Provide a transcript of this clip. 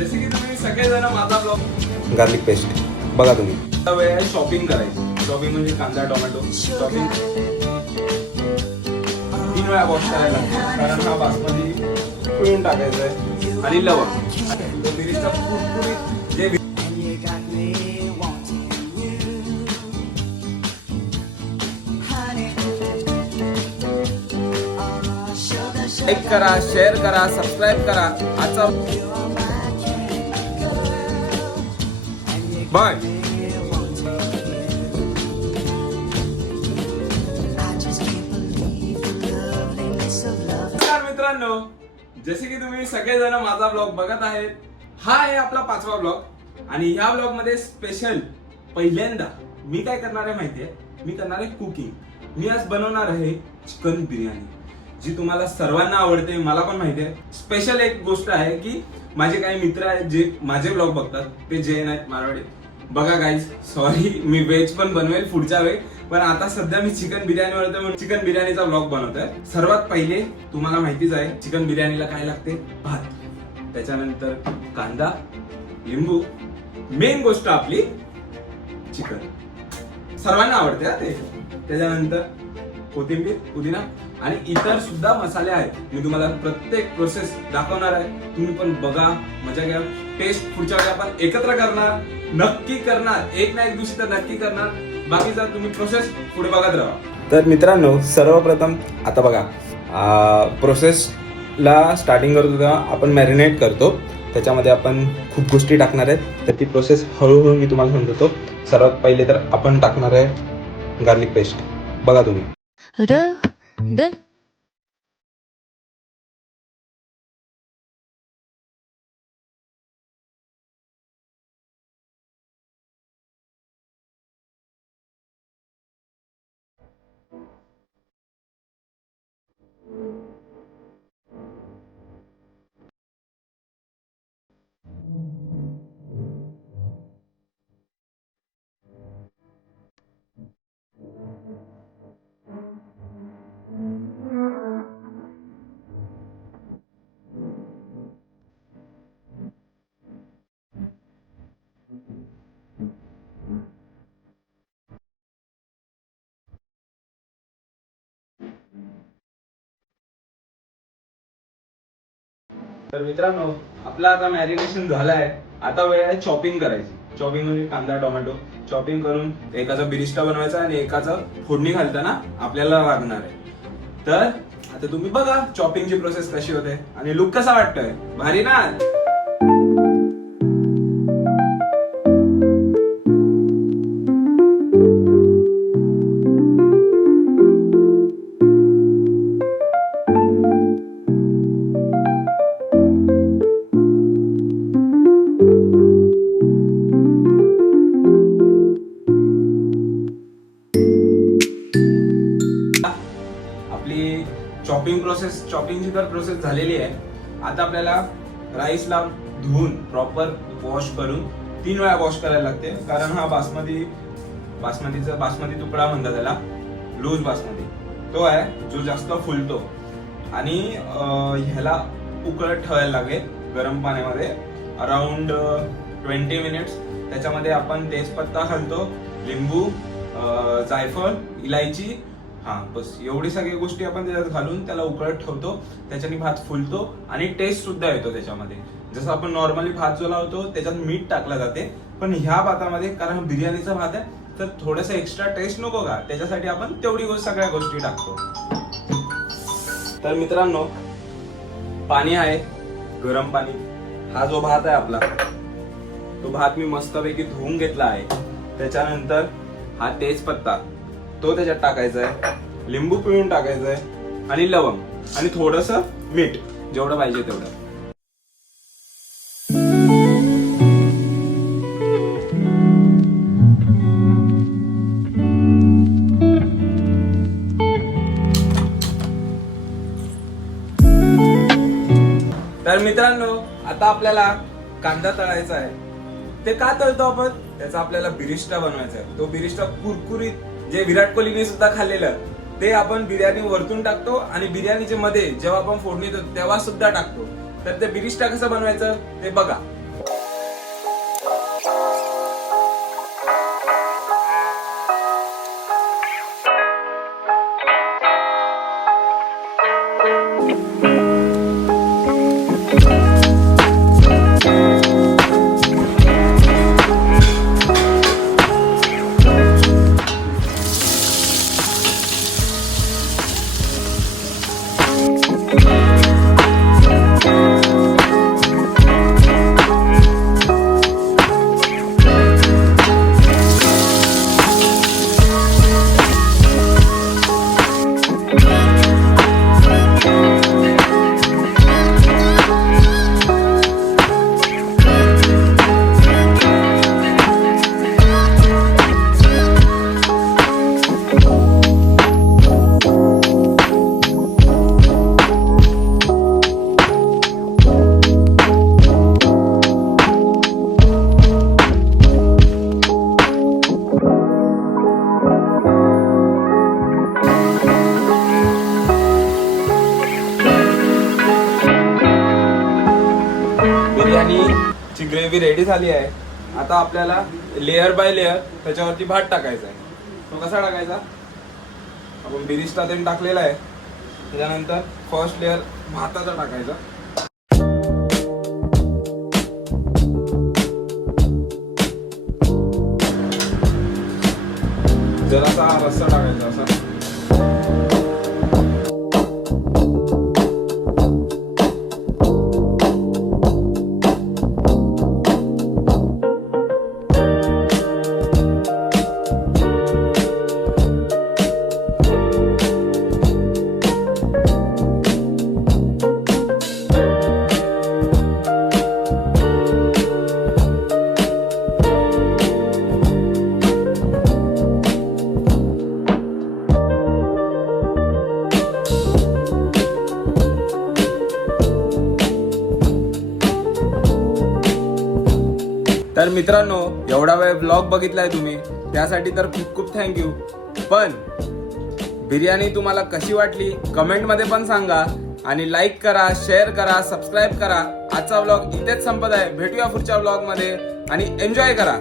जसे की तुम्ही सगळेजण माझा ब्लॉग गार्लिक पेस्ट बघा तुम्ही. आता वेळ आहे शॉपिंग करायची. शॉपिंग म्हणजे कांदा टोमॅटो शॉपिंग 3 वेळा वॉश करायला लागतो, कारण हा बासमती पिळून टाकायचा आहे आणि लवंग तो बिरिस्ता कुरकुरीत जे लाईक करा, शेअर करा, सबस्क्राईब करा. आजचा बाय. नमस्कार मित्रांनो, जसे की तुम्ही सगळेजण माझा ब्लॉग बघत आहेत. हा आहे आपला 5वा ब्लॉग आणि ह्या ब्लॉग मध्ये स्पेशल पहिल्यांदा मी काय करणार आहे माहितीये, मी करणार आहे कुकिंग. मी आज बनवणार आहे चिकन बिर्याणी, जी तुम्हाला सर्वांना आवडते, मला पण माहिती आहे. स्पेशल एक गोष्ट आहे की माझे काही मित्र आहेत जे माझे ब्लॉग बघतात, ते जैन आहेत, मारवाडी. बघा गाईज, सॉरी, मी व्हेज पण बनवेल पुढच्या वेळी, पण आता सध्या मी चिकन बिर्याणी बनवतोय म्हणून चिकन बिर्याणीचा ब्लॉग बनवतोय. सर्वात पहिले तुम्हाला माहितीच आहे चिकन बिर्याणीला काय लागते, भात, त्याच्यानंतर कांदा, लिंबू, मेन गोष्ट आपली चिकन, सर्वांना आवडते हा ते. त्याच्यानंतर कोथिंबीर, पुदिना आणि इतर सुद्धा मसाले आहेत. मी तुम्हाला प्रत्येक प्रोसेस दाखवणार आहे. तुम्ही पण बघा, मजा घ्या. टेस्ट पुढच्या वेळी आपण एकत्र करणार, नक्की करणार, एक ना एक दिवशी तर नक्की करणार. बाकीचा तुम्ही प्रोसेस पुढे बघत राहा. तर मित्रांनो, सर्वप्रथम आता बघा, प्रोसेसला स्टार्टिंग करतो तेव्हा आपण मॅरिनेट करतो. त्याच्यामध्ये आपण खूप गोष्टी टाकणार आहेत, तर ती प्रोसेस हळूहळू मी तुम्हाला समजतो. सर्वात पहिले तर आपण टाकणार आहे गार्लिक पेस्ट. बघा तुम्ही. तर मित्रांनो, आपला आता मॅरिनेशन झालंय. आता वेळ आहे चॉपिंग करायची. चॉपिंग म्हणजे कांदा टोमॅटो चॉपिंग करून एकाचा बिरिस्टा बनवायचा आणि एकाचा फोडणी घालताना आपल्याला लागणार आहे. तर आता तुम्ही बघा चॉपिंगची प्रोसेस कशी होते आणि लुक कसा वाटतोय, भारी ना. चॉपिंगची तर प्रोसेस झालेली आहे. आता आपल्याला राईसला धुवून प्रॉपर वॉश करून 3 वेळा वॉश करायला लागते, कारण हा बासमती तुकडा म्हणतात त्याला, लूज बासमती तो आहे जो जास्त फुलतो. आणि ह्याला उकळत ठेवायला लागेल गरम पाण्यामध्ये अराउंड 20 मिनिट्स. त्याच्यामध्ये आपण तेजपत्ता घालतो, लिंबू, जायफळ, इलायची, बस एवढी सगळी गोष्टी आपण त्याच्यात घालून त्याला उकळत ठेवतो. त्याच्याने भात फुलतो आणि टेस्ट सुद्धा येतो त्याच्यामध्ये. जसं आपण नॉर्मली भात जो लावतो त्याच्यात मीठ टाकला जाते, पण ह्या भातामध्ये कारण बिर्याणीचा भात आहे तर थोडंसं एक्स्ट्रा टेस्ट नको का, त्याच्यासाठी आपण तेवढी सगळ्या गोष्टी टाकतो. तर मित्रांनो, पाणी आहे, गरम पाणी. हा जो भात आहे आपला, तो भात मी मस्तपैकी धुवून घेतला आहे. त्याच्यानंतर हा तेजपत्ता तो त्याच्यात टाकायचा आहे, लिंबू पिळून टाकायचं आहे आणि लवंग आणि थोडंसं मीठ, जेवढं पाहिजे तेवढं. तर मित्रांनो, आता आपल्याला कांदा तळायचा आहे. ते का तळतो आपण, त्याचा आपल्याला बिरिस्टा बनवायचा आहे. तो बिरिस्टा कुरकुरीत, जे विराट कोहलीने सुद्धा खाल्लेलं, ते आपण बिर्याणी वरतून टाकतो आणि बिर्याणीच्या मध्ये जेव्हा आपण फोडणी देतो तेव्हा सुद्धा टाकतो. तर ते बिरिस्टा कसं बनवायचं ते बघा. बिर्याणीची ग्रेव्ही रेडी झाली आहे. आता आपल्याला लेअर बाय लेअर त्याच्यावरती भात टाकायचा आहे. तो कसा टाकायचा? आपण बिरिस्ता तेल टाकलेला आहे, त्याच्यानंतर फर्स्ट लेअर भाताचा टाकायचा. जरासा रस्सा टाकायचा असा. तर मित्रांनो, एवढा वेळ ब्लॉग बघितलाय तुम्ही, त्यासाठी तर खूप खूप थँक्यू. पण बिर्याणी तुम्हाला कशी वाटली कमेंट मध्ये पण सांगा, आणि लाईक करा, शेअर करा, सबस्क्राईब करा. आजचा ब्लॉग इथेच संपत आहे. भेटूया पुढच्या ब्लॉग मध्ये, आणि एन्जॉय करा.